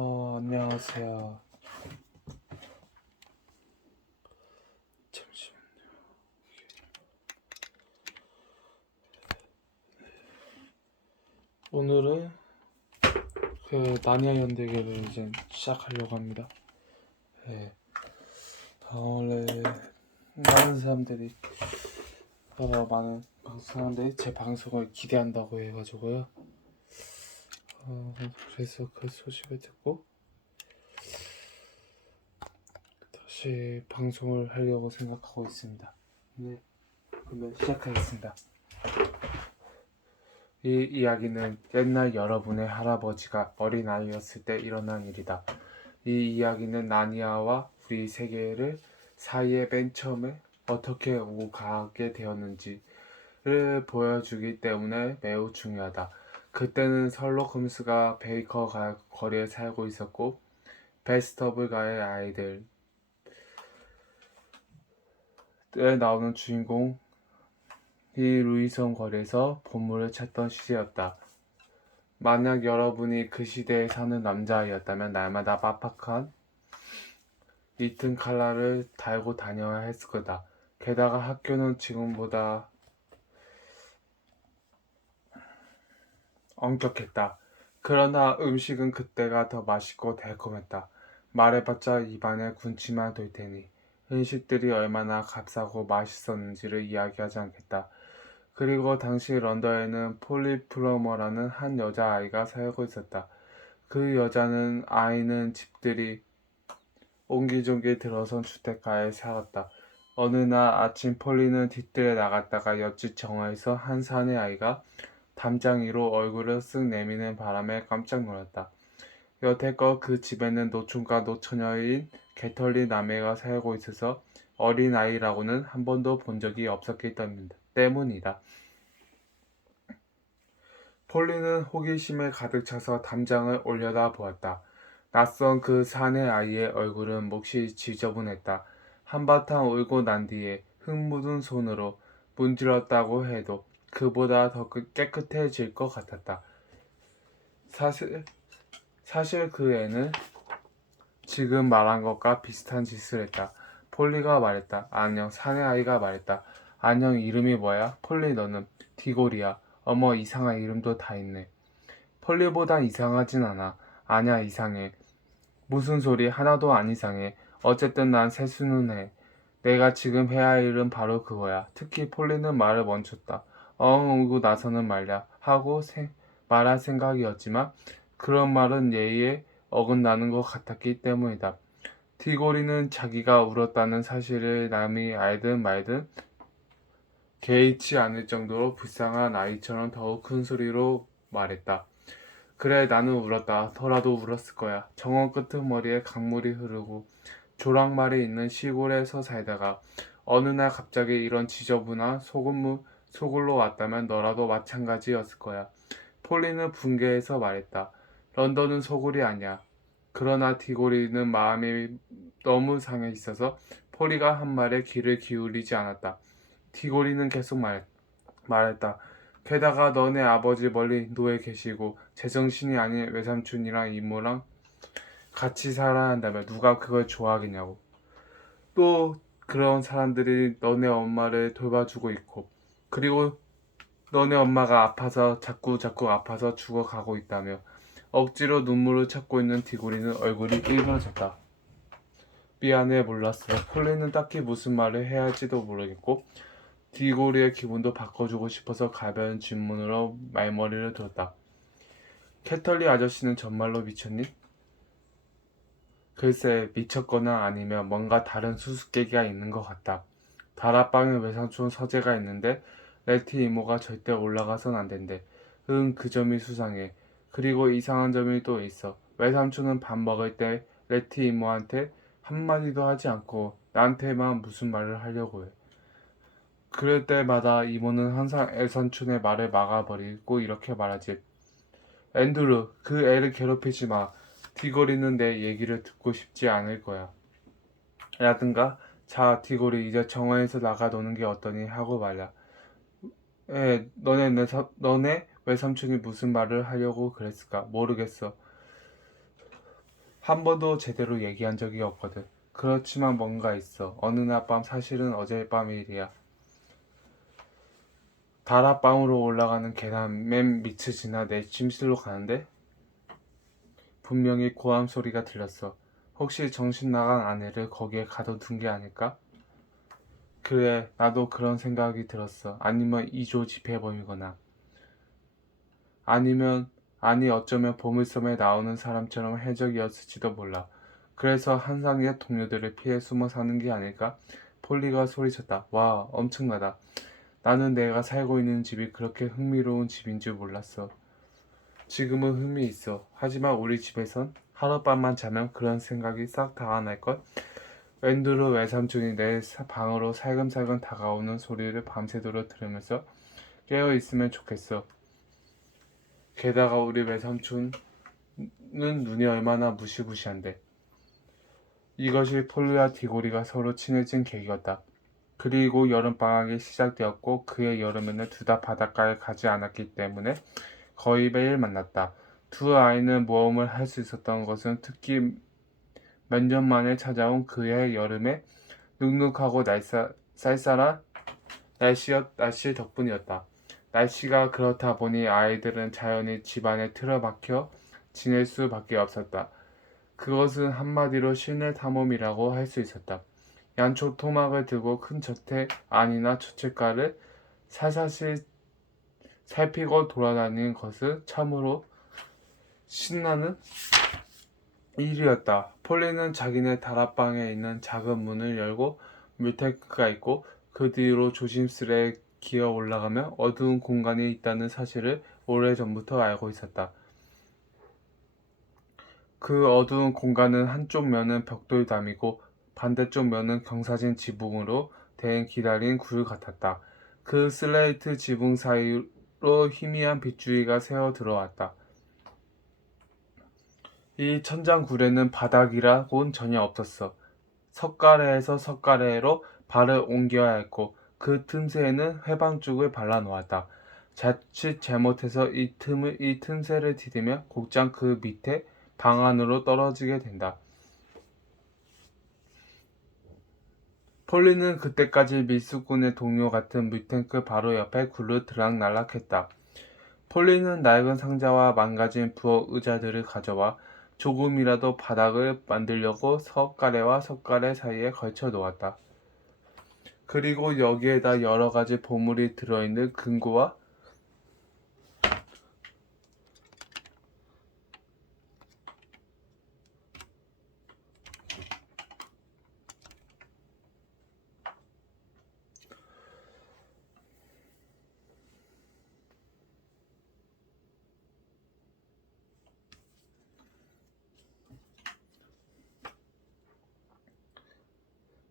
안녕하세요. 잠시만. 오늘은 나니아 연대기를 이제 시작하려고 합니다. 네. 원래 많은 사람들이 제 방송을 기대한다고 해가지고요. 그래서 그 소식을 듣고 다시 방송을 하려고 생각하고 있습니다. 네, 그러면 시작하겠습니다. 이 이야기는 옛날 여러분의 할아버지가 어린아이였을 때 일어난 일이다. 이 이야기는 나니아와 우리 세계를 사이에 맨 처음에 어떻게 오고 가게 되었는지를 보여주기 때문에 매우 중요하다. 그때는 셜록 홈스가 베이커 거리에 살고 있었고 베스터블가의 아이들에 나오는 주인공이 루이성 거리에서 보물을 찾던 시대였다. 만약 여러분이 그 시대에 사는 남자아이였다면 날마다 빡빡한 짙은 칼날을 달고 다녀야 했을 거다. 게다가 학교는 지금보다 엄격했다. 그러나 음식은 그때가 더 맛있고 달콤했다. 말해봤자 입안에 군침만 돌 테니 음식들이 얼마나 값싸고 맛있었는지를 이야기하지 않겠다. 그리고 당시 런던에는 폴리 플러머라는 한 여자아이가 살고 있었다. 그 여자는 아이는 집들이 옹기종기 들어선 주택가에 살았다. 어느 날 아침 폴리는 뒤뜰에 나갔다가 옆집 정화에서 한 사내 아이가 담장 위로 얼굴을 쓱 내미는 바람에 깜짝 놀랐다. 여태껏 그 집에는 노총각 노처녀인 개털리 남매가 살고 있어서 어린 아이라고는 한 번도 본 적이 없었기 때문이다. 폴리는 호기심에 가득 차서 담장을 올려다 보았다. 낯선 그 사내 아이의 얼굴은 몹시 지저분했다. 한바탕 울고 난 뒤에 흙 묻은 손으로 문질렀다고 해도 그보다 더 깨끗해질 것 같았다. 사실 그 애는 지금 말한 것과 비슷한 짓을 했다. 폴리가 말했다. 안녕, 사내 아이가 말했다. 안녕, 이름이 뭐야? 폴리, 너는 디골이야. 어머, 이상한 이름도 다 있네. 폴리보단 이상하진 않아. 아냐, 이상해. 무슨 소리? 하나도 안 이상해. 어쨌든 난 세수는 해. 내가 지금 해야 할 일은 바로 그거야. 특히 폴리는 말을 멈췄다. 울고 나서는 말야 하고 말할 생각이었지만 그런 말은 예의에 어긋나는 것 같았기 때문이다. 티고리는 자기가 울었다는 사실을 남이 알든 말든 개의치 않을 정도로 불쌍한 아이처럼 더욱 큰 소리로 말했다. 그래, 나는 울었다. 더라도 울었을 거야. 정원 끄트머리에 강물이 흐르고 조랑말이 있는 시골에서 살다가 어느 날 갑자기 이런 지저분한 소굴로 왔다면 너라도 마찬가지였을 거야. 폴리는 분개해서 말했다. 런던은 소굴이 아니야. 그러나 디고리는 마음이 너무 상해 있어서 폴리가 한 말에 귀를 기울이지 않았다. 디고리는 계속 말했다. 게다가 너네 아버지 멀리 노예 계시고 제정신이 아닌 외삼촌이랑 이모랑 같이 살아야 한다며 누가 그걸 좋아하겠냐고. 또 그런 사람들이 너네 엄마를 돌봐주고 있고 그리고 너네 엄마가 아파서 자꾸 아파서 죽어가고 있다며. 억지로 눈물을 참고 있는 디고리는 얼굴이 일그러졌다. 미안해, 몰랐어. 폴리는 딱히 무슨 말을 해야 할지도 모르겠고 디고리의 기분도 바꿔주고 싶어서 가벼운 질문으로 말머리를 들었다. 캐털리 아저씨는 정말로 미쳤니? 글쎄, 미쳤거나 아니면 뭔가 다른 수수께끼가 있는 것 같다. 다락방에 외삼촌 서재가 있는데 레티 이모가 절대 올라가선 안 된대. 그 점이 수상해. 그리고 이상한 점이 또 있어. 외삼촌은 밥 먹을 때 레티 이모한테 한마디도 하지 않고 나한테만 무슨 말을 하려고 해. 그럴 때마다 이모는 항상 애삼촌의 말을 막아버리고 이렇게 말하지. 앤드루, 그 애를 괴롭히지 마. 디고리는 내 얘기를 듣고 싶지 않을 거야. 라든가, 자, 디고리, 이제 정원에서 나가 노는 게 어떠니? 하고 말야. 너네 외삼촌이 무슨 말을 하려고 그랬을까? 모르겠어. 한 번도 제대로 얘기한 적이 없거든. 그렇지만 뭔가 있어. 어느 날 밤, 사실은 어젯밤 일이야. 다락방으로 올라가는 계단 맨 밑을 지나 내 침실로 가는데 분명히 고함 소리가 들렸어. 혹시 정신 나간 아내를 거기에 가둬둔 게 아닐까? 그래, 나도 그런 생각이 들었어. 아니면 이조 집해범이거나. 아니면, 아니 어쩌면 보물섬에 나오는 사람처럼 해적이었을지도 몰라. 그래서 한상의 동료들을 피해 숨어 사는 게 아닐까? 폴리가 소리쳤다. 와, 엄청나다. 나는 내가 살고 있는 집이 그렇게 흥미로운 집인 줄 몰랐어. 지금은 흥미 있어. 하지만 우리 집에선 하룻밤만 자면 그런 생각이 싹 다 날걸? 웬두르 외삼촌이 내 방으로 살금살금 다가오는 소리를 밤새도록 들으면서 깨어 있으면 좋겠어. 게다가 우리 외삼촌은 눈이 얼마나 무시무시한데. 이것이 폴리와 디고리가 서로 친해진 계기였다. 그리고 여름방학이 시작되었고 그의 여름에는 둘 다 바닷가에 가지 않았기 때문에 거의 매일 만났다. 두 아이는 모험을 할 수 있었던 것은 특히 몇 년 만에 찾아온 그의 여름에 눅눅하고 쌀쌀한 날씨 덕분이었다. 날씨가 그렇다 보니 아이들은 자연히 집안에 틀어박혀 지낼 수밖에 없었다. 그것은 한마디로 실내 탐험이라고 할 수 있었다. 양초 토막을 들고 큰 저택 안이나 저택가를 사사시 살피고 돌아다니는 것은 참으로 신나는 일이었다. 폴리는 자기네 다락방에 있는 작은 문을 열고 물탱크가 있고 그 뒤로 조심스레 기어 올라가며 어두운 공간이 있다는 사실을 오래전부터 알고 있었다. 그 어두운 공간은 한쪽 면은 벽돌담이고 반대쪽 면은 경사진 지붕으로 된 기다린 굴 같았다. 그 슬레이트 지붕 사이로 희미한 빗줄기가 새어 들어왔다. 이 천장굴에는 바닥이라곤 전혀 없었어. 석가래에서 석가래로 발을 옮겨야 했고 그 틈새에는 회방죽을 발라 놓았다. 자칫 잘못해서 이 틈새를 디디면 곧장 그 밑에 방 안으로 떨어지게 된다. 폴리는 그때까지 밀수꾼의 동료 같은 물탱크 바로 옆에 굴로 들락날락했다. 폴리는 낡은 상자와 망가진 부엌 의자들을 가져와 조금이라도 바닥을 만들려고 석가래와 석가래 사이에 걸쳐 놓았다. 그리고 여기에다 여러 가지 보물이 들어있는 금고와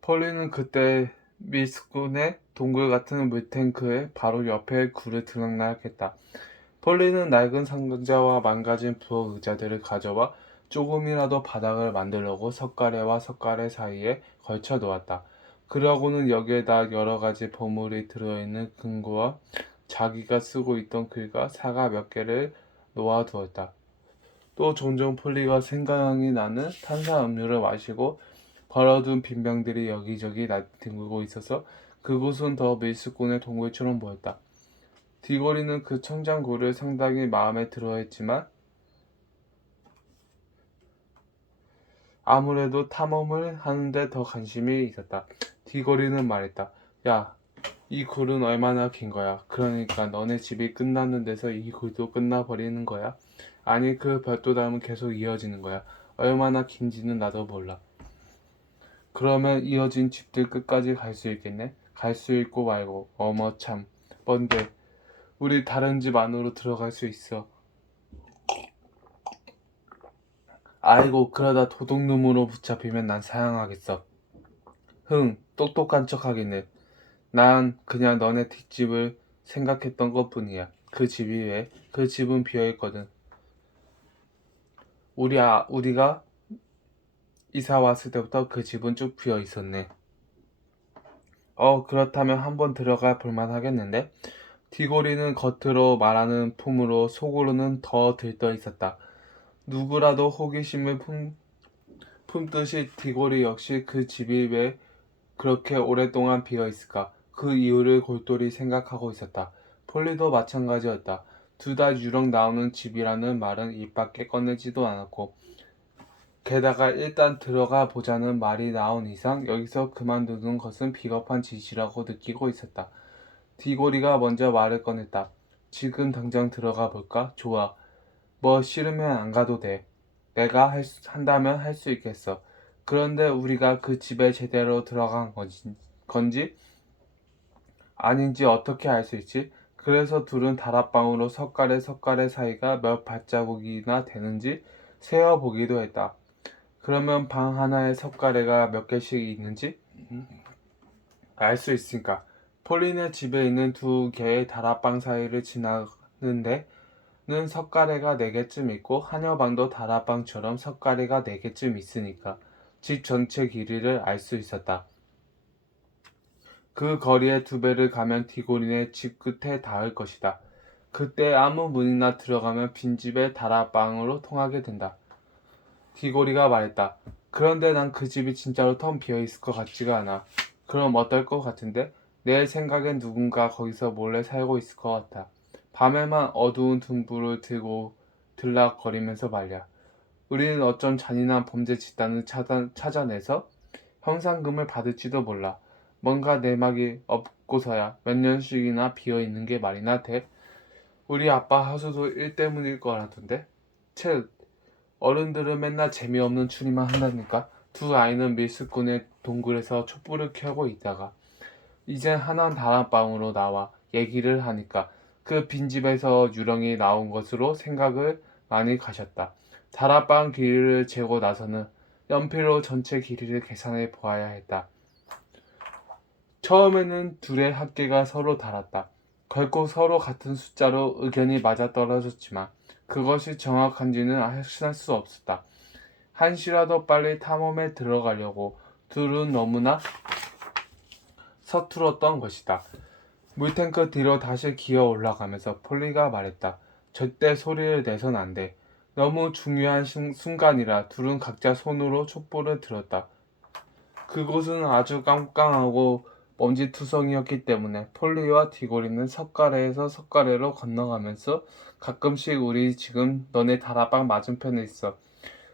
폴리는 그때 미스군의 동굴 같은 물탱크의 바로 옆에 굴을 들락날락했다. 폴리는 낡은 상자와 망가진 부엌 의자들을 가져와 조금이라도 바닥을 만들려고 석가래와 석가래 사이에 걸쳐 놓았다. 그러고는 여기에다 여러 가지 보물이 들어있는 금고와 자기가 쓰고 있던 글과 사과 몇 개를 놓아 두었다. 또 종종 폴리가 생각이 나는 탄산음료를 마시고 버려둔 빈병들이 여기저기 나뒹굴고 있어서 그곳은 더 밀수꾼의 동굴처럼 보였다. 디고리는 그 청장굴을 상당히 마음에 들어했지만 아무래도 탐험을 하는데 더 관심이 있었다. 디고리는 말했다. 야, 이 굴은 얼마나 긴 거야? 그러니까 너네 집이 끝나는 데서 이 굴도 끝나버리는 거야? 아니 그 별도담은 계속 이어지는 거야. 얼마나 긴지는 나도 몰라. 그러면 이어진 집들 끝까지 갈 수 있겠네? 갈 수 있고 말고. 어머 참. 뭔데? 우리 다른 집 안으로 들어갈 수 있어. 아이고 그러다 도둑놈으로 붙잡히면 난 사양하겠어. 흥, 똑똑한 척 하겠네. 난 그냥 너네 뒷집을 생각했던 것뿐이야. 그 집이 왜? 그 집은 비어있거든. 우리가 이사 왔을 때부터 그 집은 쭉 비어 있었네. 그렇다면 한번 들어가 볼만 하겠는데? 디고리는 겉으로 말하는 품으로 속으로는 더 들떠 있었다. 누구라도 호기심을 품듯이 디고리 역시 그 집이 왜 그렇게 오랫동안 비어 있을까? 그 이유를 골똘히 생각하고 있었다. 폴리도 마찬가지였다. 둘 다 유령 나오는 집이라는 말은 입 밖에 꺼내지도 않았고, 게다가 일단 들어가 보자는 말이 나온 이상 여기서 그만두는 것은 비겁한 짓이라고 느끼고 있었다. 디고리가 먼저 말을 꺼냈다. 지금 당장 들어가 볼까? 좋아. 뭐 싫으면 안 가도 돼. 내가 한다면 할 수 있겠어. 그런데 우리가 그 집에 제대로 들어간 건지 아닌지 어떻게 알 수 있지? 그래서 둘은 다락방으로 석가래 사이가 몇 발자국이나 되는지 세어보기도 했다. 그러면 방 하나에 석가래가 몇 개씩 있는지 알 수 있으니까. 폴린의 집에 있는 두 개의 다락방 사이를 지나는데 는 석가래가 4개쯤 있고 하녀방도 다락방처럼 석가래가 4개쯤 있으니까 집 전체 길이를 알 수 있었다. 그 거리의 2배를 가면 디고린의 집 끝에 닿을 것이다. 그때 아무 문이나 들어가면 빈집의 다락방으로 통하게 된다. 디고리가 말했다. 그런데 난 그 집이 진짜로 텅 비어있을 것 같지가 않아. 그럼 어떨 것 같은데? 내 생각엔 누군가 거기서 몰래 살고 있을 것 같아. 밤에만 어두운 등불을 들고 들락거리면서 말이야. 우리는 어쩜 잔인한 범죄 집단을 찾아내서 형상금을 받을지도 몰라. 뭔가 내막이 없고서야 몇 년씩이나 비어있는 게 말이나 돼? 우리 아빠 하수도 일 때문일 거라던데? 채, 어른들은 맨날 재미없는 추리만 한다니까? 두 아이는 밀수꾼의 동굴에서 촛불을 켜고 있다가 이젠 하나 다락방으로 나와 얘기를 하니까 그 빈집에서 유령이 나온 것으로 생각을 많이 가셨다. 다락방 길이를 재고 나서는 연필로 전체 길이를 계산해 보아야 했다. 처음에는 둘의 합계가 서로 달았다. 결코 서로 같은 숫자로 의견이 맞아떨어졌지만 그것이 정확한지는 확신할 수 없었다. 한시라도 빨리 탐험에 들어가려고 둘은 너무나 서툴었던 것이다. 물탱크 뒤로 다시 기어 올라가면서 폴리가 말했다. 절대 소리를 내선 안 돼. 너무 중요한 순간이라 둘은 각자 손으로 촛불을 들었다. 그곳은 아주 깜깜하고 먼지투성이었기 때문에 폴리와 디고리는 석가래에서 석가래로 건너가면서 가끔씩 우리 지금 너네 다락방 맞은편에 있어.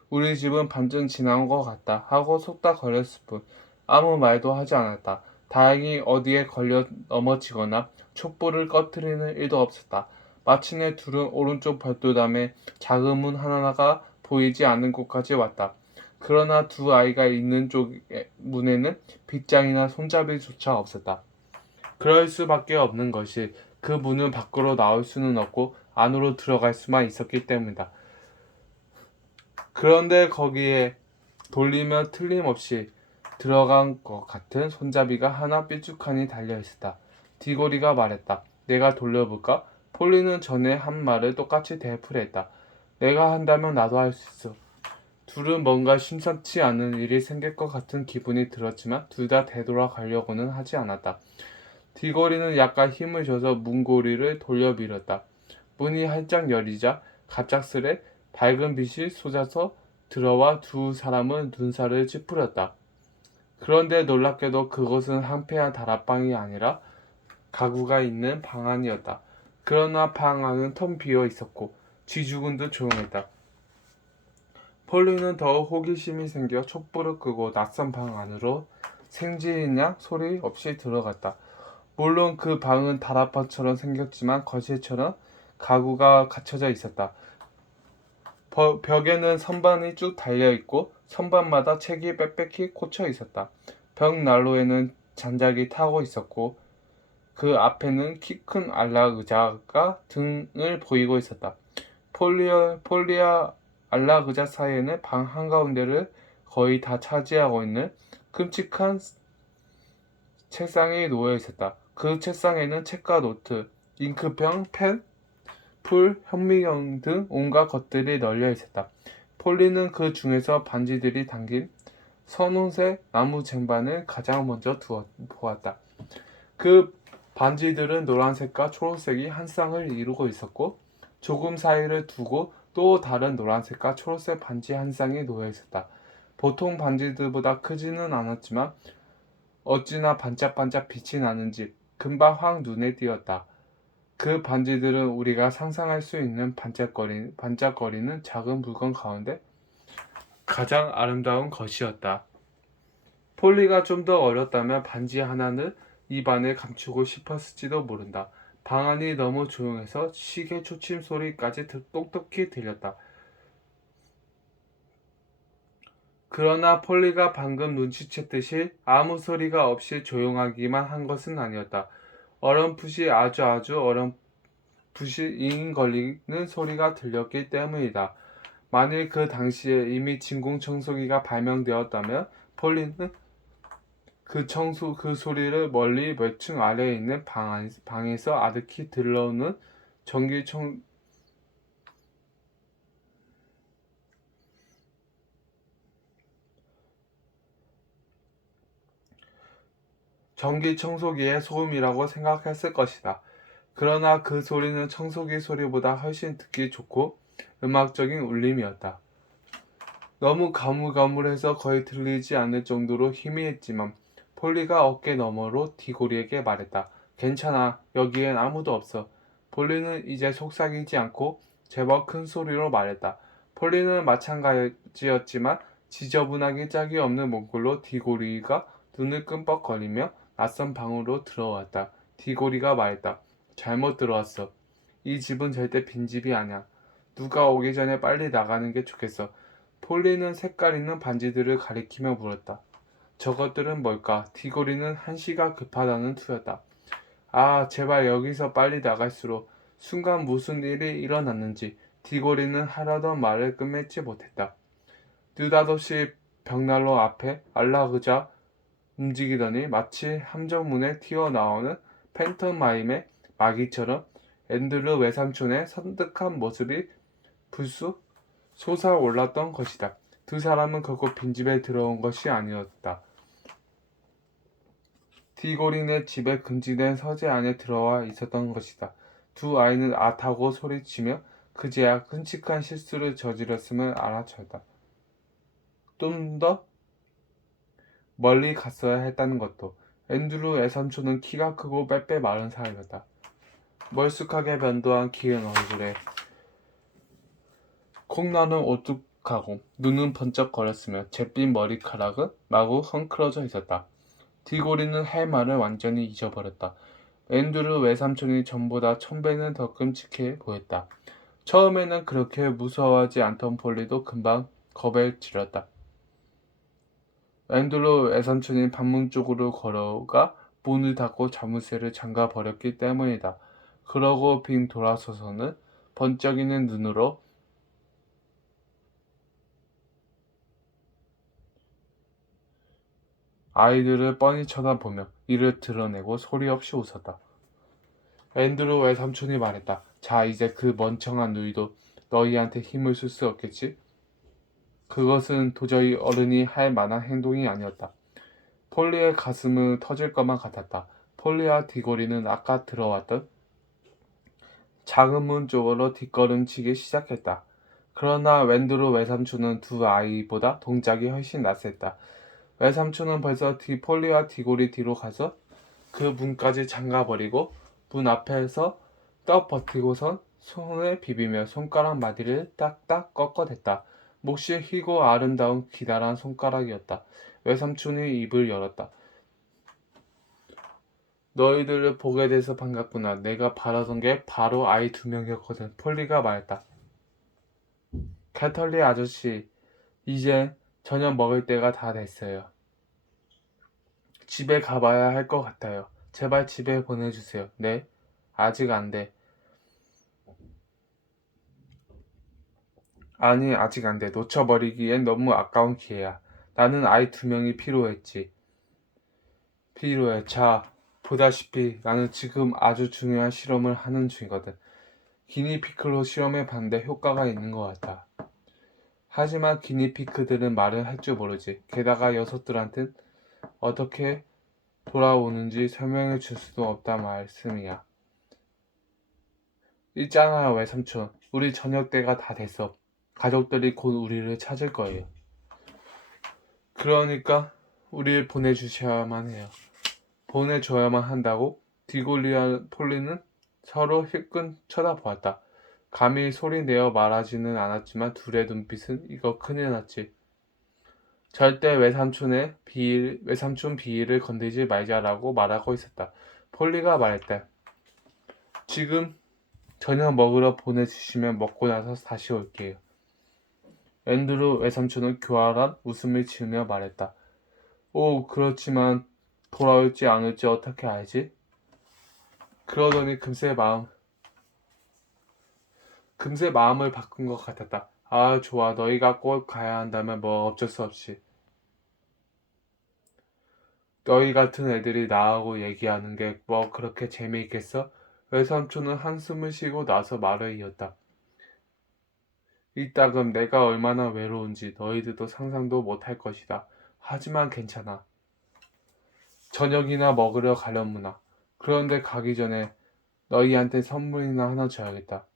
우리 집은 반쯤 지나온 것 같다 하고 속닥거렸을 뿐 아무 말도 하지 않았다. 다행히 어디에 걸려 넘어지거나 촛불을 꺼트리는 일도 없었다. 마침내 둘은 오른쪽 별도담에 작은 문 하나가 보이지 않는 곳까지 왔다. 그러나 두 아이가 있는 쪽 문에는 빗장이나 손잡이조차 없었다. 그럴 수밖에 없는 것이 그 문은 밖으로 나올 수는 없고 안으로 들어갈 수만 있었기 때문이다. 그런데 거기에 돌리며 틀림없이 들어간 것 같은 손잡이가 하나 삐죽하니 달려있었다. 디고리가 말했다. 내가 돌려볼까? 폴리는 전에 한 말을 똑같이 되풀이했다. 내가 한다면 나도 할 수 있어. 둘은 뭔가 심상치 않은 일이 생길 것 같은 기분이 들었지만 둘 다 되돌아가려고는 하지 않았다. 디고리는 약간 힘을 줘서 문고리를 돌려 밀었다. 문이 활짝 열리자 갑작스레 밝은 빛이 쏟아져 들어와 두 사람은 눈살을 찌푸렸다. 그런데 놀랍게도 그것은 한패한 다락방이 아니라 가구가 있는 방 안이었다. 그러나 방 안은 텅 비어 있었고 쥐죽은 듯 조용했다. 폴리는 더욱 호기심이 생겨 촛불을 끄고 낯선 방 안으로 생지인양 소리 없이 들어갔다. 물론 그 방은 다락방처럼 생겼지만 거실처럼 가구가 갖춰져 있었다. 벽에는 선반이 쭉 달려있고 선반마다 책이 빽빽히 꽂혀 있었다. 벽 난로에는 잔작이 타고 있었고 그 앞에는 키 큰 안락 의자가 등을 보이고 있었다. 폴리아 안락 의자 사이에는 방 한가운데를 거의 다 차지하고 있는 끔찍한 책상이 놓여 있었다. 그 책상에는 책과 노트, 잉크병, 펜, 풀, 현미경 등 온갖 것들이 널려 있었다. 폴리는 그 중에서 반지들이 담긴 선홍색 나무 쟁반을 가장 먼저 보았다. 그 반지들은 노란색과 초록색이 한 쌍을 이루고 있었고 조금 사이를 두고 또 다른 노란색과 초록색 반지 한 쌍이 놓여 있었다. 보통 반지들보다 크지는 않았지만 어찌나 반짝반짝 빛이 나는지 금방 확 눈에 띄었다. 그 반지들은 우리가 상상할 수 있는 반짝거리는 작은 물건 가운데 가장 아름다운 것이었다. 폴리가 좀 더 어렸다면 반지 하나는 입안에 감추고 싶었을지도 모른다. 방 안이 너무 조용해서 시계 초침 소리까지 똑똑히 들렸다. 그러나 폴리가 방금 눈치챘듯이 아무 소리가 없이 조용하기만 한 것은 아니었다. 어렴풋이 아주 어렴풋이 잉잉거리는 소리가 들렸기 때문이다. 만일 그 당시에 이미 진공청소기가 발명되었다면 폴리는 그 소리를 멀리 몇 층 아래에 있는 방에서 아득히 들러오는 전기 청소기의 소음이라고 생각했을 것이다. 그러나 그 소리는 청소기 소리보다 훨씬 듣기 좋고 음악적인 울림이었다. 너무 가물가물해서 거의 들리지 않을 정도로 희미했지만 폴리가 어깨 너머로 디고리에게 말했다. 괜찮아. 여기엔 아무도 없어. 폴리는 이제 속삭이지 않고 제법 큰 소리로 말했다. 폴리는 마찬가지였지만 지저분하기 짝이 없는 목걸로 디고리가 눈을 끔뻑거리며 낯선 방으로 들어왔다. 디고리가 말했다. 잘못 들어왔어. 이 집은 절대 빈집이 아니야. 누가 오기 전에 빨리 나가는 게 좋겠어. 폴리는 색깔 있는 반지들을 가리키며 물었다. 저것들은 뭘까? 디고리는 한시가 급하다는 투였다. 아, 제발 여기서 빨리 나갈수록 순간 무슨 일이 일어났는지 디고리는 하려던 말을 끝맺지 못했다. 느닷없이 벽난로 앞에 알라그자 움직이더니 마치 함정문에 튀어나오는 팬터마임의 마귀처럼 앤드류 외삼촌의 선득한 모습이 불쑥 솟아올랐던 것이다. 두 사람은 결국 빈집에 들어온 것이 아니었다. 디고린의 집에 금지된 서재 안에 들어와 있었던 것이다. 두 아이는 아타고 소리치며 그제야 끔찍한 실수를 저질렀음을 알아챘다. 좀 더 멀리 갔어야 했다는 것도. 앤드루 애삼촌은 키가 크고 빼빼 마른 사람이었다. 멀쑥하게 변도한 기은 얼굴에 콩나는 오뚝하고 눈은 번쩍거렸으며 잿빛 머리카락은 마구 헝클어져 있었다. 디고리는 할 말을 완전히 잊어버렸다. 앤드루 외삼촌이 전보다 1000배는 더 끔찍해 보였다. 처음에는 그렇게 무서워하지 않던 폴리도 금방 겁에 질렸다. 앤드루 외삼촌이 방문 쪽으로 걸어가 문을 닫고 자물쇠를 잠가 버렸기 때문이다. 그러고 빙 돌아서서는 번쩍이는 눈으로 아이들을 뻔히 쳐다보며 이를 드러내고 소리 없이 웃었다. 앤드루 외삼촌이 말했다. 자, 이제 그 멍청한 누이도 너희한테 힘을 쓸 수 없겠지? 그것은 도저히 어른이 할 만한 행동이 아니었다. 폴리의 가슴은 터질 것만 같았다. 폴리와 디고리는 아까 들어왔던 작은 문 쪽으로 뒷걸음치기 시작했다. 그러나 웬드루 외삼촌은 두 아이보다 동작이 훨씬 낯셌다. 외삼촌은 벌써 폴리와 디고리 뒤로 가서 그 문까지 잠가버리고 문 앞에서 떡 버티고선 손을 비비며 손가락 마디를 딱딱 꺾어댔다. 몫이 희고 아름다운 기다란 손가락이었다. 외삼촌이 입을 열었다. 너희들을 보게 돼서 반갑구나. 내가 바라던 게 바로 아이 2명이었거든. 폴리가 말했다. 캐털리 아저씨, 이제 저녁 먹을 때가 다 됐어요. 집에 가봐야 할 것 같아요. 제발 집에 보내주세요. 네? 아직 안 돼. 아니, 아직 안 돼. 놓쳐버리기엔 너무 아까운 기회야. 나는 아이 2명이 필요해. 자, 보다시피 나는 지금 아주 중요한 실험을 하는 중이거든. 기니피크로 실험해봤는데 효과가 있는 것 같아. 하지만 기니피크들은 말을 할 줄 모르지. 게다가 녀석들한텐 어떻게 돌아오는지 설명해 줄 수도 없단 말씀이야. 있잖아, 외삼촌. 우리 저녁 때가 다 됐어. 가족들이 곧 우리를 찾을 거예요. 그러니까 우릴 보내주셔야만 해요. 보내줘야만 한다고? 디골리와 폴리는 서로 힐끔 쳐다보았다. 감히 소리내어 말하지는 않았지만 둘의 눈빛은 이거 큰일 났지. 절대 외삼촌 비위를 건들지 말자라고 말하고 있었다. 폴리가 말했다. 지금 저녁 먹으러 보내주시면 먹고 나서 다시 올게요. 앤드루 외삼촌은 교활한 웃음을 지으며 말했다. 오, 그렇지만 돌아올지 안 올지 어떻게 알지? 그러더니 금세 마음을 바꾼 것 같았다. 아, 좋아. 너희가 꼭 가야 한다면 뭐 어쩔 수 없이. 너희 같은 애들이 나하고 얘기하는 게 뭐 그렇게 재미있겠어? 외삼촌은 한숨을 쉬고 나서 말을 이었다. 이따금 내가 얼마나 외로운지 너희들도 상상도 못할 것이다. 하지만 괜찮아. 저녁이나 먹으러 가려무나. 그런데 가기 전에 너희한테 선물이나 하나 줘야겠다.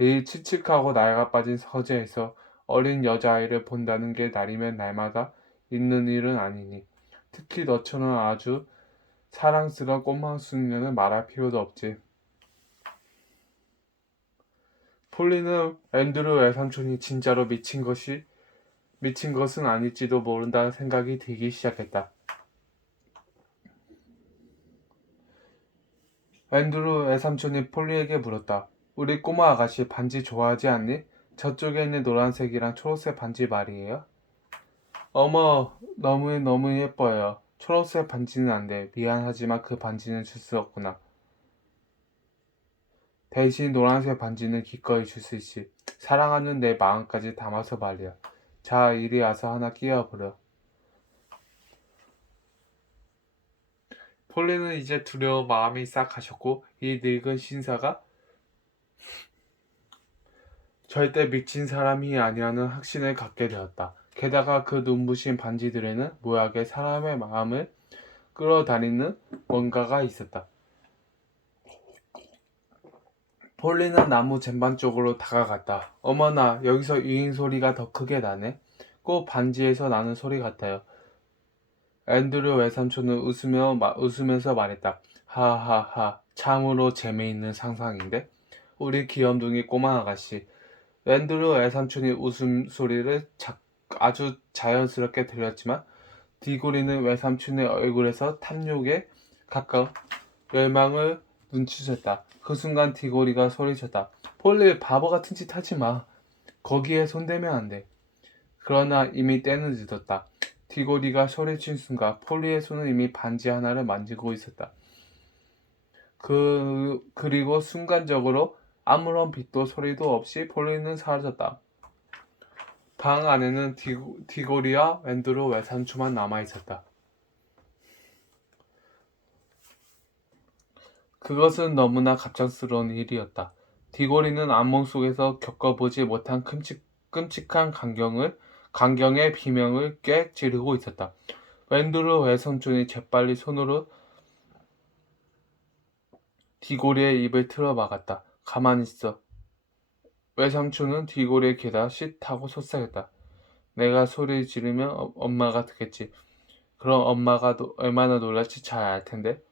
이 칙칙하고 낡아 빠진 서재에서 어린 여자아이를 본다는 게 날이면 날마다 있는 일은 아니니 특히 너처럼 아주 사랑스러운 꼬마 숙녀는 말할 필요도 없지. 폴리는 앤드루 외삼촌이 진짜로 미친 것은 아닐지도 모른다는 생각이 들기 시작했다. 앤드루 외삼촌이 폴리에게 물었다. 우리 꼬마 아가씨 반지 좋아하지 않니? 저쪽에 있는 노란색이랑 초록색 반지 말이에요. 어머, 너무 예뻐요. 초록색 반지는 안 돼. 미안하지만 그 반지는 줄 수 없구나. 대신 노란색 반지는 기꺼이 줄 수 있지. 사랑하는 내 마음까지 담아서 말이야. 자, 이리 와서 하나 끼워버려. 폴리는 이제 두려운 마음이 싹 가셨고 이 늙은 신사가 절대 미친 사람이 아니라는 확신을 갖게 되었다. 게다가 그 눈부신 반지들에는 모양의 사람의 마음을 끌어다니는 뭔가가 있었다. 폴리는 나무 쟁반 쪽으로 다가갔다. 어머나, 여기서 유인 소리가 더 크게 나네. 꼭 반지에서 나는 소리 같아요. 앤드류 외삼촌은 웃으면서 말했다. 하하하, 참으로 재미있는 상상인데? 우리 귀염둥이 꼬마 아가씨. 앤드류 외삼촌이 웃음소리를 아주 자연스럽게 들렸지만 디고리는 외삼촌의 얼굴에서 탐욕에 가까운 열망을 눈치챘다. 그 순간 디고리가 소리쳤다. 폴리, 바보 같은 짓 하지 마. 거기에 손대면 안 돼. 그러나 이미 때는 늦었다. 디고리가 소리친 순간 폴리의 손은 이미 반지 하나를 만지고 있었다. 그리고 순간적으로 아무런 빛도 소리도 없이 폴리는 사라졌다. 방 안에는 디고리와 앤드루 외삼촌만 남아있었다. 그것은 너무나 갑작스러운 일이었다. 디고리는 악몽 속에서 겪어보지 못한 끔찍한 강경의 비명을 꽤 지르고 있었다. 앤드루 외삼촌이 재빨리 손으로 디고리의 입을 틀어막았다. 가만히 있어. 외삼촌은 디고리의 귀에다 쉿 하고 속삭였다. 내가 소리 지르면 엄마가 듣겠지. 그럼 엄마가 얼마나 놀랄지 잘 알 텐데.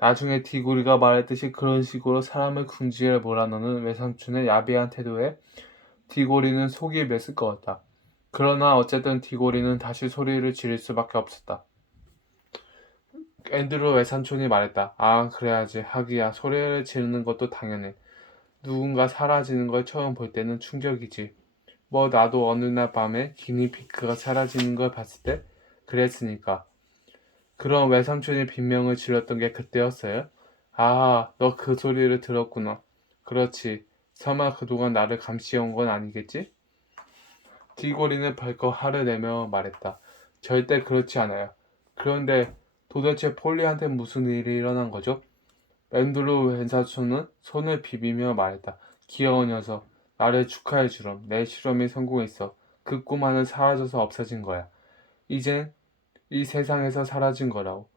나중에 디고리가 말했듯이 그런 식으로 사람을 궁지에 몰아넣는 외삼촌의 야비한 태도에 디고리는 속이 메을 것 같다. 그러나 어쨌든 디고리는 다시 소리를 지를 수밖에 없었다. 앤드루 외삼촌이 말했다. 아, 그래야지. 하기야. 소리를 지르는 것도 당연해. 누군가 사라지는 걸 처음 볼 때는 충격이지. 뭐 나도 어느 날 밤에 기니피크가 사라지는 걸 봤을 때 그랬으니까. 그럼 외삼촌이 빈명을 질렀던 게 그때였어요? 아, 너 그 소리를 들었구나. 그렇지. 설마 그동안 나를 감시해온 건 아니겠지? 디고리는 벌컥 화를 내며 말했다. 절대 그렇지 않아요. 그런데 도대체 폴리한테 무슨 일이 일어난 거죠? 앤드루 왼사촌은 손을 비비며 말했다. 귀여운 녀석. 나를 축하해주렴. 내 실험이 성공했어. 그 꼬마는 사라져서 없어진 거야. 이젠 이 세상에서 사라진 거라고.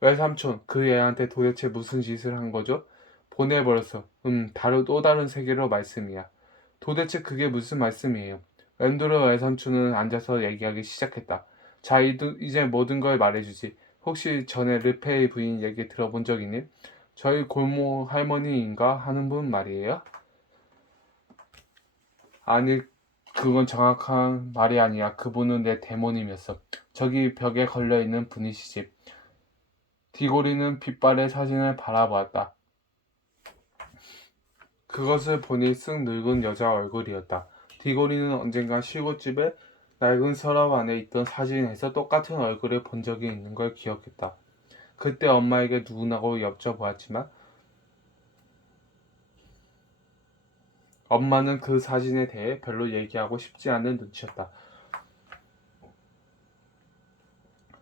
외삼촌, 그 애한테 도대체 무슨 짓을 한 거죠? 보내버렸어. 또 다른 세계로 말씀이야. 도대체 그게 무슨 말씀이에요? 앤드루 외삼촌은 앉아서 얘기하기 시작했다. 자, 이제 모든 걸 말해주지. 혹시 전에 르페이 부인 얘기 들어본 적 있니? 저희 골모 할머니인가 하는 분 말이에요? 아니, 그건 정확한 말이 아니야. 그분은 내 대모님이었어. 저기 벽에 걸려있는 분이시지. 디고리는 빗발의 사진을 바라보았다. 그것을 보니 쓱 늙은 여자 얼굴이었다. 디고리는 언젠가 시골집에 낡은 서랍 안에 있던 사진에서 똑같은 얼굴을 본 적이 있는 걸 기억했다. 그때 엄마에게 누구냐고 여쭤보았지만 엄마는 그 사진에 대해 별로 얘기하고 싶지 않은 눈치였다.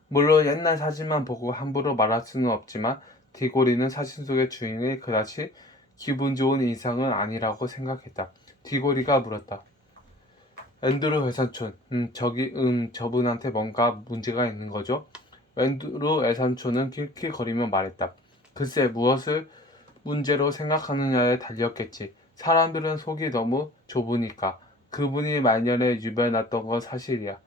물론 옛날 사진만 보고 함부로 말할 수는 없지만 디고리는 사진 속의 주인이 그다지 기분 좋은 인상은 아니라고 생각했다. 디고리가 물었다. 앤드루 외삼촌, 저분한테 뭔가 문제가 있는 거죠? 앤드루 외삼촌은 킬킬거리며 말했다. 글쎄, 무엇을 문제로 생각하느냐에 달렸겠지. 사람들은 속이 너무 좁으니까. 그분이 말년에 유별났던 건 사실이야.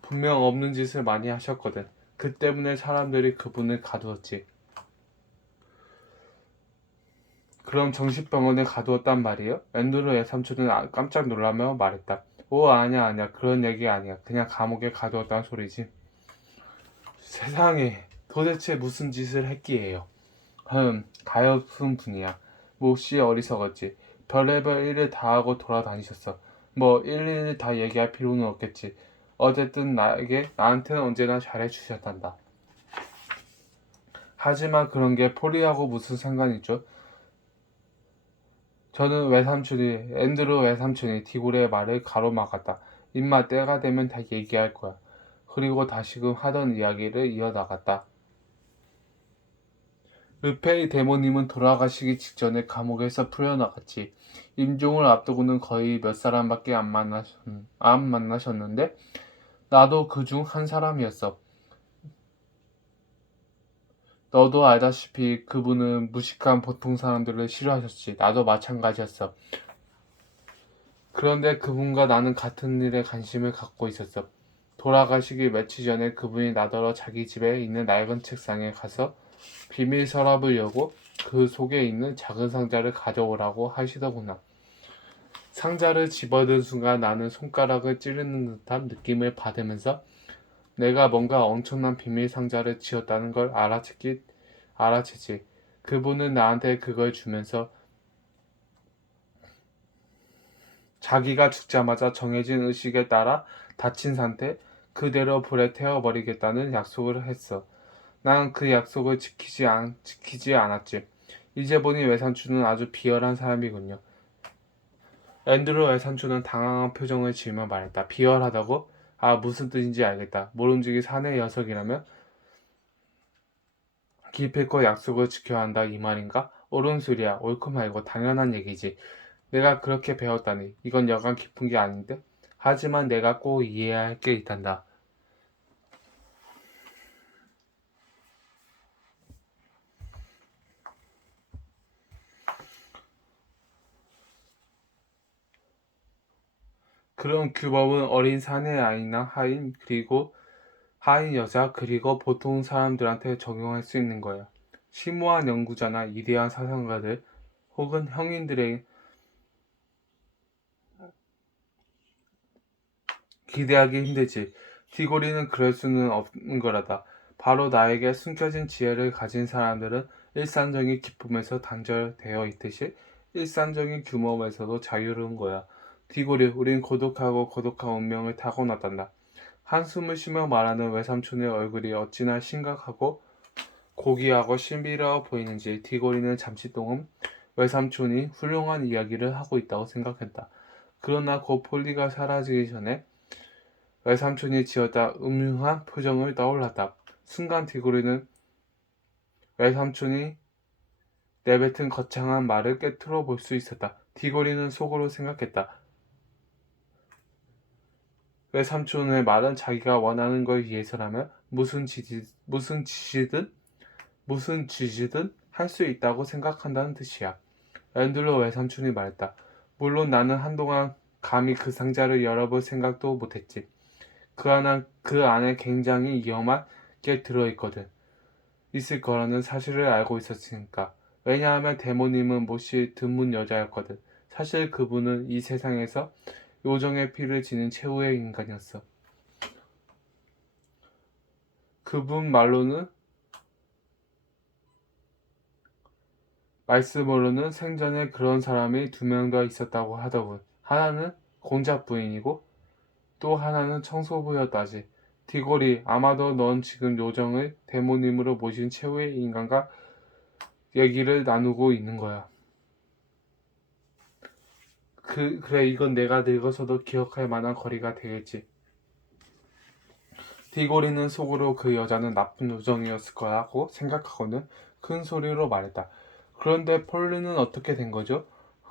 분명 없는 짓을 많이 하셨거든. 그 때문에 사람들이 그분을 가두었지. 그럼 정신병원에 가두었단 말이에요? 앤드루 외삼촌은 깜짝 놀라며 말했다. 오, 아니야. 그런 얘기 아니야. 그냥 감옥에 가두었다는 소리지. 세상에, 도대체 무슨 짓을 했기에요? 가엾은 분이야. 몹시 어리석었지. 별의별 일을 다 하고 돌아다니셨어. 뭐 일일이 다 얘기할 필요는 없겠지. 어쨌든 나한테는 언제나 잘해주셨단다. 하지만 그런 게 폴리하고 무슨 상관이죠? 저는 앤드루 외삼촌이 디고리의 말을 가로막았다. 임마, 때가 되면 다 얘기할 거야. 그리고 다시금 하던 이야기를 이어나갔다. 르페이 대모님은 돌아가시기 직전에 감옥에서 풀려나갔지. 임종을 앞두고는 거의 몇 사람밖에 안 만나셨는데 나도 그 중 한 사람이었어. 너도 알다시피 그분은 무식한 보통 사람들을 싫어하셨지. 나도 마찬가지였어. 그런데 그분과 나는 같은 일에 관심을 갖고 있었어. 돌아가시기 며칠 전에 그분이 나더러 자기 집에 있는 낡은 책상에 가서 비밀 서랍을 열고 그 속에 있는 작은 상자를 가져오라고 하시더구나. 상자를 집어든 순간 나는 손가락을 찌르는 듯한 느낌을 받으면서 내가 뭔가 엄청난 비밀 상자를 지었다는 걸 알아채지. 그분은 나한테 그걸 주면서 자기가 죽자마자 정해진 의식에 따라 다친 상태 그대로 불에 태워버리겠다는 약속을 했어. 난 그 약속을 지키지 않았지. 이제 보니 외삼촌은 아주 비열한 사람이군요. 앤드루 외삼촌은 당황한 표정을 지으며 말했다. 비열하다고? 아, 무슨 뜻인지 알겠다. 모름지기 사내 녀석이라면 기필코 약속을 지켜야 한다 이 말인가? 옳은 소리야. 옳고 말고 당연한 얘기지. 내가 그렇게 배웠다니. 이건 여간 깊은 게 아닌데? 하지만 내가 꼭 이해해야 할 게 있단다. 그런 규범은 어린 사내 아이나 하인 여자 그리고 보통 사람들한테 적용할 수 있는 거야. 심오한 연구자나 위대한 사상가들 혹은 형인들의 기대하기 힘들지. 디고리는 그럴 수는 없는 거라다. 바로 나에게 숨겨진 지혜를 가진 사람들은 일상적인 기쁨에서 단절되어 있듯이 일상적인 규모에서도 자유로운 거야. 디고리, 우린 고독하고 고독한 운명을 타고났단다. 한숨을 쉬며 말하는 외삼촌의 얼굴이 어찌나 심각하고 고귀하고 신비로워 보이는지 디고리는 잠시 동안 외삼촌이 훌륭한 이야기를 하고 있다고 생각했다. 그러나 곧 폴리가 사라지기 전에 외삼촌이 지었다 음흉한 표정을 떠올랐다. 순간 디고리는 외삼촌이 내뱉은 거창한 말을 꿰뚫어 볼 수 있었다. 디고리는 속으로 생각했다. 외삼촌의 말은 자기가 원하는 걸 위해서라면 무슨 짓이든 할 수 있다고 생각한다는 뜻이야. 앤드루 외삼촌이 말했다. 물론 나는 한동안 감히 그 상자를 열어볼 생각도 못했지. 그 안에 굉장히 위험한 게 있을 거라는 사실을 알고 있었으니까. 왜냐하면 대모님은 몹시 드문 여자였거든. 사실 그분은 이 세상에서 요정의 피를 지닌 최후의 인간이었어. 그분 말씀으로는 생전에 그런 사람이 2명 더 있었다고 하더군. 하나는 공작 부인이고 또 하나는 청소부였다지. 디골이, 아마도 넌 지금 요정을 대모님으로 모신 최후의 인간과 얘기를 나누고 있는 거야. 그래, 이건 내가 늙어서도 기억할 만한 거리가 되겠지. 디고리는 속으로 그 여자는 나쁜 요정이었을 거라고 생각하고는 큰 소리로 말했다. 그런데 폴리는 어떻게 된 거죠?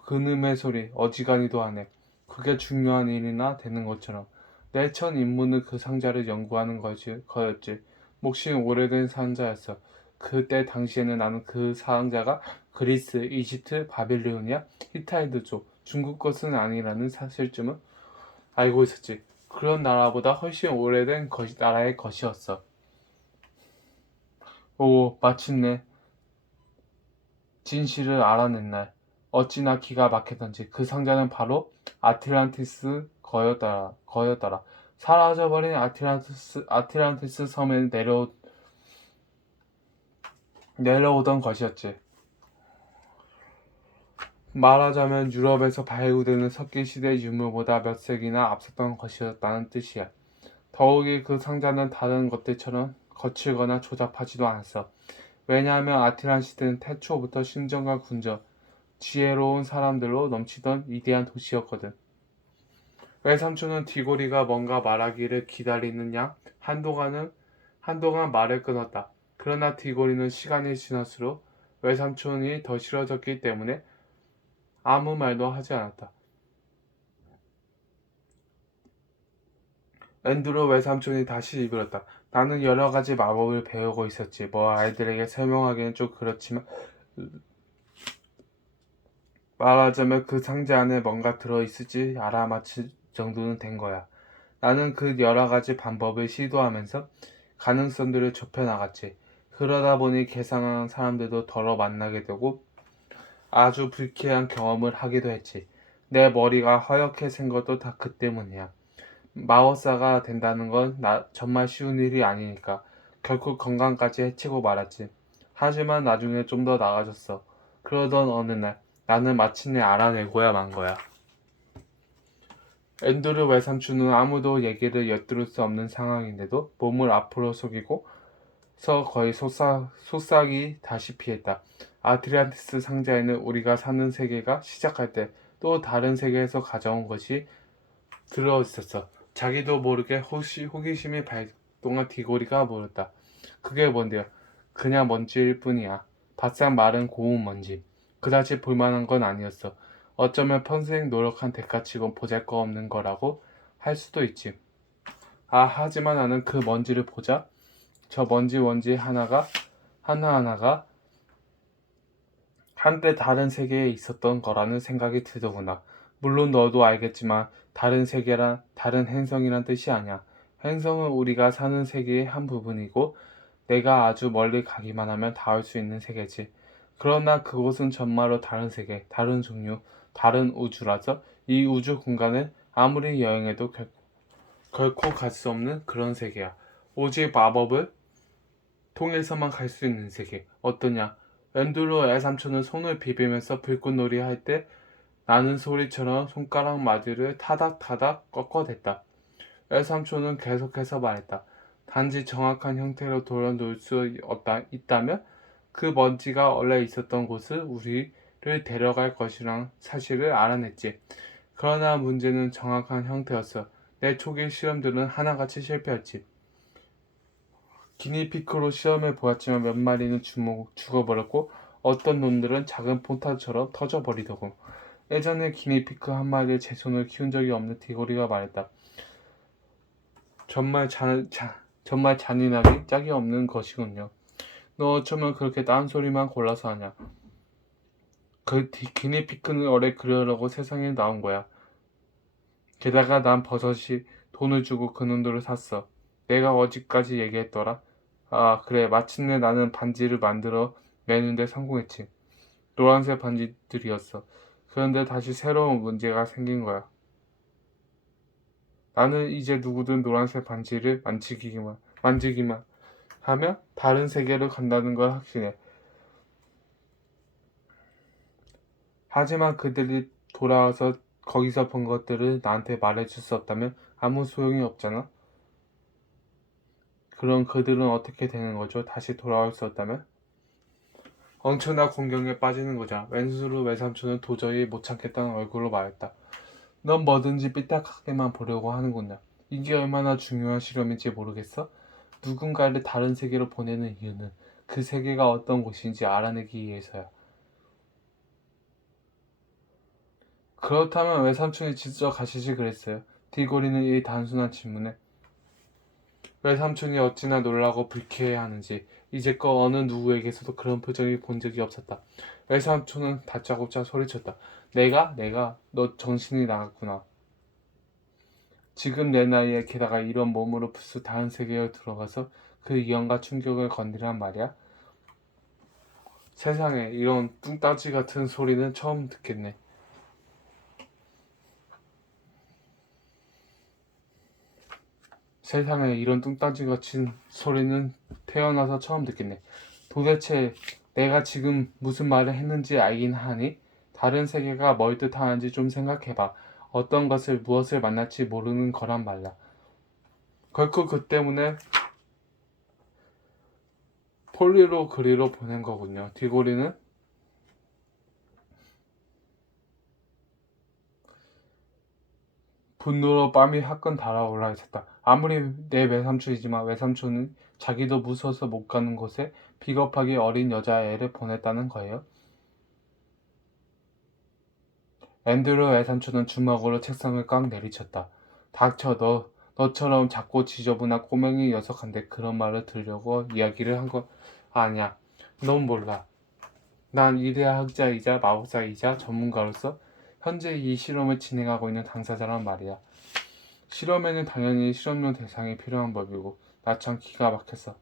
그놈의 소리, 어지간히도 하네. 그게 중요한 일이나 되는 것처럼. 내 첫 임무는 그 상자를 연구하는 거였지. 몫이 오래된 상자였어. 그때 당시에는 나는 그 상자가 그리스, 이집트, 바빌로니아, 히타이드족, 중국 것은 아니라는 사실쯤은 알고 있었지. 그런 나라보다 훨씬 오래된 나라의 것이었어. 오, 마침내 진실을 알아낸 날. 어찌나 기가 막혔던지 그 상자는 바로 아틀란티스 거였더라. 사라져버린 아틀란티스 섬에 내려오던 것이었지. 말하자면 유럽에서 발굴되는 석기시대 유물보다 몇 세기나 앞섰던 것이었다는 뜻이야. 더욱이 그 상자는 다른 것들처럼 거칠거나 조잡하지도 않았어. 왜냐하면 아티란 시대는 태초부터 신정과 군정, 지혜로운 사람들로 넘치던 위대한 도시였거든. 외삼촌은 디고리가 뭔가 말하기를 기다리는 양 한동안 말을 끊었다. 그러나 디고리는 시간이 지날수록 외삼촌이 더 싫어졌기 때문에 아무 말도 하지 않았다. 앤드루 외삼촌이 다시 이불었다. 나는 여러 가지 마법을 배우고 있었지. 뭐 아이들에게 설명하기는 좀 그렇지만 말하자면 그 상자 안에 뭔가 들어있을지 알아맞힐 정도는 된 거야. 나는 그 여러 가지 방법을 시도하면서 가능성들을 좁혀나갔지. 그러다 보니 계산하는 사람들도 덜어 만나게 되고 아주 불쾌한 경험을 하기도 했지. 내 머리가 허옇게 생 것도 다 그 때문이야. 마법사가 된다는 건 정말 쉬운 일이 아니니까 결국 건강까지 해치고 말았지. 하지만 나중에 좀 더 나아졌어. 그러던 어느 날 나는 마침내 알아내고야 만 거야. 앤드류 외삼촌은 아무도 얘기를 엿들을 수 없는 상황인데도 몸을 앞으로 숙이고서 거의 속삭이다시피 했다. 아틀란티스 상자에는 우리가 사는 세계가 시작할 때 또 다른 세계에서 가져온 것이 들어 있었어. 자기도 모르게 호기심이 발동한 디고리가 물었다. 그게 뭔데요? 그냥 먼지일 뿐이야. 바싹 마른 고운 먼지. 그다지 볼만한 건 아니었어. 어쩌면 평생 노력한 대가치곤 보잘것없는 거라고 할 수도 있지. 하지만 나는 그 먼지를 보자 저 먼지 하나하나가 한때 다른 세계에 있었던 거라는 생각이 들더구나. 물론 너도 알겠지만 다른 세계란 다른 행성이란 뜻이 아니야. 행성은 우리가 사는 세계의 한 부분이고 내가 아주 멀리 가기만 하면 닿을 수 있는 세계지. 그러나 그곳은 정말로 다른 세계, 다른 종류, 다른 우주라서 이 우주 공간을 아무리 여행해도 결코 갈 수 없는 그런 세계야. 오직 마법을 통해서만 갈 수 있는 세계. 어떠냐? 앤드루 애삼촌은 손을 비비면서 불꽃놀이 할 때 나는 소리처럼 손가락 마디를 타닥타닥 꺾어댔다. 애삼촌은 계속해서 말했다. 단지 정확한 형태로 돌아놓을 수 있다면 그 먼지가 원래 있었던 곳을 우리를 데려갈 것이란 사실을 알아냈지. 그러나 문제는 정확한 형태였어. 내 초기 실험들은 하나같이 실패했지. 기니피크로 시험해 보았지만 몇 마리는 죽어버렸고 어떤 놈들은 작은 폰탄처럼 터져버리더군. 예전에 기니피크 한 마리를 제 손을 키운 적이 없는 디고리가 말했다. 정말 잔인하게 짝이 없는 것이군요. 너 어쩌면 그렇게 딴소리만 골라서 하냐. 기니피크는 오래 그려려고 세상에 나온 거야. 게다가 난 버젓이 돈을 주고 그놈들을 샀어. 내가 어디까지 얘기했더라? 아, 그래. 마침내 나는 반지를 만들어 내는데 성공했지. 노란색 반지들이었어. 그런데 다시 새로운 문제가 생긴 거야. 나는 이제 누구든 노란색 반지를 만지기만 하면 다른 세계로 간다는 걸 확신해. 하지만 그들이 돌아와서 거기서 본 것들을 나한테 말해줄 수 없다면 아무 소용이 없잖아. 그럼 그들은 어떻게 되는 거죠? 다시 돌아올 수 없다면? 엄청난 공경에 빠지는 거잖아. 왼수로 외삼촌은 도저히 못 참겠다는 얼굴로 말했다. 넌 뭐든지 삐딱하게만 보려고 하는구나. 이게 얼마나 중요한 실험인지 모르겠어? 누군가를 다른 세계로 보내는 이유는 그 세계가 어떤 곳인지 알아내기 위해서야. 그렇다면 외삼촌이 직접 가시지 그랬어요. 디고리는 이 단순한 질문에 외삼촌이 어찌나 놀라고 불쾌해하는지 이제껏 어느 누구에게서도 그런 표정이 본 적이 없었다. 외삼촌은 다짜고짜 소리쳤다. 내가? 너 정신이 나갔구나. 지금 내 나이에 게다가 이런 몸으로 불쑥 다른 세계에 들어가서 그 위험과 충격을 건드리란 말이야? 세상에 이런 뚱따지 같은 소리는 처음 듣겠네. 세상에 이런 뚱따지 같은 소리는 태어나서 처음 듣겠네. 도대체 내가 지금 무슨 말을 했는지 알긴 하니? 다른 세계가 뭘 뜻하는지 좀 생각해봐. 어떤 것을 무엇을 만날지 모르는 거란 말이야. 결코 그 때문에 폴리로 그리로 보낸 거군요. 디고리는 분노로 뺨이 화끈 달아올라 있었다. 아무리 내 외삼촌이지만 외삼촌은 자기도 무서워서 못 가는 곳에 비겁하게 어린 여자애를 보냈다는 거예요. 앤드류 외삼촌은 주먹으로 책상을 꽉 내리쳤다. 닥쳐 너처럼 작고 지저분한 꼬맹이 녀석한테 그런 말을 들으려고 이야기를 한 거 아니야. 넌 몰라. 난 이데아 학자이자 마법사이자 전문가로서 현재 이 실험을 진행하고 있는 당사자란 말이야. 실험에는 당연히 실험용 대상이 필요한 법이고 나 참 기가 막혔어.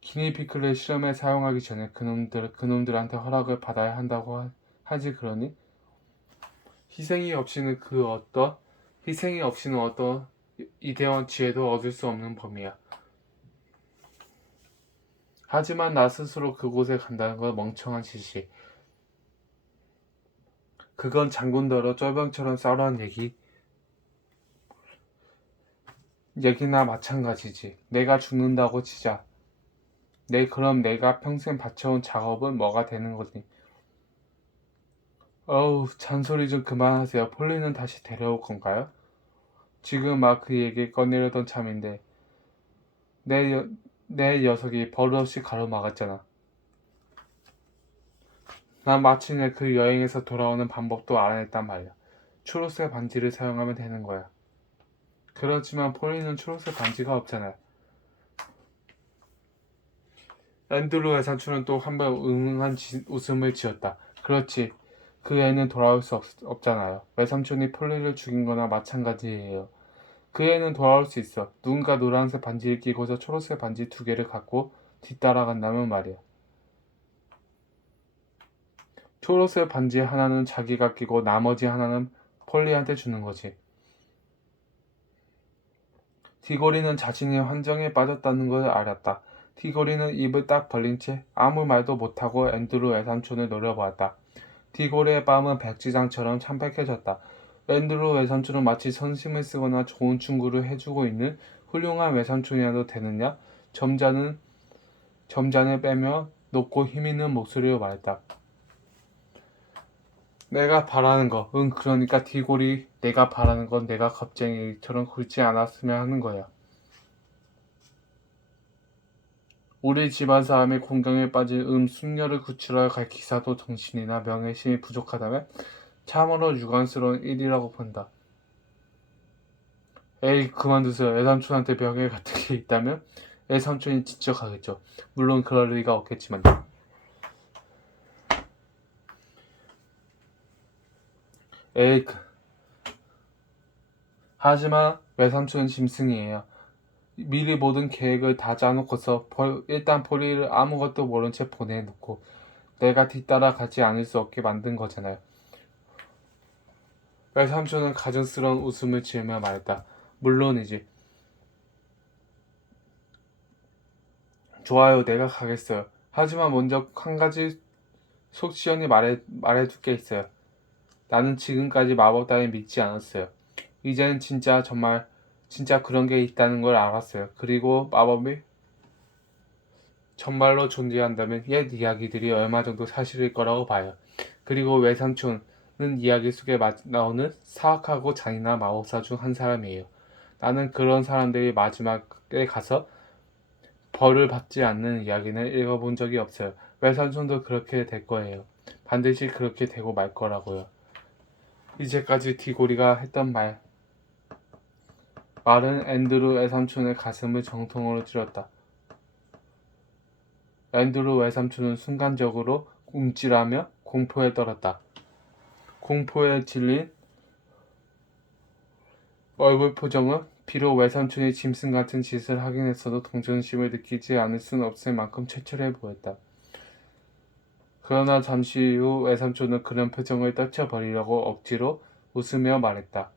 기니피크를 실험에 사용하기 전에 그놈들한테 허락을 받아야 한다고 하지 그러니? 희생이 없이는 어떤 이대원 지혜도 얻을 수 없는 범위야. 하지만 나 스스로 그곳에 간다는 건 멍청한 짓이. 그건 장군더러 쫄병처럼 싸우라는 얘기나 마찬가지지. 내가 죽는다고 치자. 그럼 내가 평생 바쳐온 작업은 뭐가 되는 거니? 어우, 잔소리 좀 그만하세요. 폴리는 다시 데려올 건가요? 지금 막 그 얘기 꺼내려던 참인데 내, 내 녀석이 버릇없이 가로막았잖아. 난 마침내 그 여행에서 돌아오는 방법도 알아냈단 말이야. 초록색 반지를 사용하면 되는 거야. 그렇지만 폴리는 초록색 반지가 없잖아. 앤드루 외삼촌은 또 한 번 응응한 웃음을 지었다. 그렇지. 그 애는 돌아올 수 없잖아요. 외삼촌이 폴리를 죽인 거나 마찬가지예요. 그 애는 돌아올 수 있어. 누군가 노란색 반지를 끼고서 초록색 반지 두 개를 갖고 뒤따라간다면 말이야. 초록색 반지 하나는 자기가 끼고 나머지 하나는 폴리한테 주는 거지. 디고리는 자신이 환정에 빠졌다는 걸 알았다. 디고리는 입을 딱 벌린 채 아무 말도 못하고 앤드루 외삼촌을 노려보았다. 디고리의 뺨은 백지장처럼 창백해졌다. 앤드루 외삼촌은 마치 선심을 쓰거나 좋은 충고를 해주고 있는 훌륭한 외삼촌이라도 되느냐? 점잔을 빼며 높고 힘있는 목소리로 말했다. 내가 바라는 거, 그러니까 디고리 내가 바라는 건 내가 겁쟁이처럼 굴지 않았으면 하는 거야. 우리 집안 사람이 공경에 빠진 숙녀를 구출하러 갈 기사도 정신이나 명예심이 부족하다면 참으로 유감스러운 일이라고 본다. 에이, 그만두세요. 외삼촌한테 명예 같은 게 있다면 외삼촌이 직접 가겠죠. 물론 그럴 리가 없겠지만. 에이, 하지만 외삼촌은 짐승이에요. 미리 모든 계획을 다 짜놓고서 일단 폴리를 아무것도 모른 채 보내놓고 내가 뒤따라 가지 않을 수 없게 만든 거잖아요. 외삼촌은 가증스러운 웃음을 지으며 말했다. 물론이지. 좋아요, 내가 가겠어요. 하지만 먼저 한 가지 속 시원히 말해둘 게 있어요. 나는 지금까지 마법 따위 믿지 않았어요. 이제는 진짜 그런 게 있다는 걸 알았어요. 그리고 마법이 정말로 존재한다면 옛 이야기들이 얼마 정도 사실일 거라고 봐요. 그리고 외삼촌은 이야기 속에 나오는 사악하고 잔인한 마법사 중 한 사람이에요. 나는 그런 사람들이 마지막에 가서 벌을 받지 않는 이야기는 읽어본 적이 없어요. 외삼촌도 그렇게 될 거예요. 반드시 그렇게 되고 말 거라고요. 이제까지 디고리가 했던 말은 앤드루 외삼촌의 가슴을 정통으로 찔렀다. 앤드루 외삼촌은 순간적으로 움찔하며 공포에 떨었다. 공포에 질린 얼굴 표정은 비록 외삼촌이 짐승 같은 짓을 하긴 했어도 동정심을 느끼지 않을 수는 없을 만큼 처절해 보였다. 그러나 잠시 후 외삼촌은 그런 표정을 떨쳐버리려고 억지로 웃으며 말했다.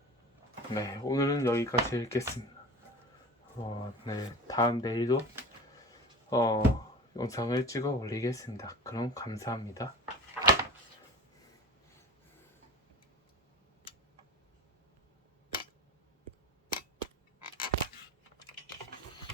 네, 오늘은 여기까지 읽겠습니다. 네, 내일도 영상을 찍어 올리겠습니다. 그럼 감사합니다.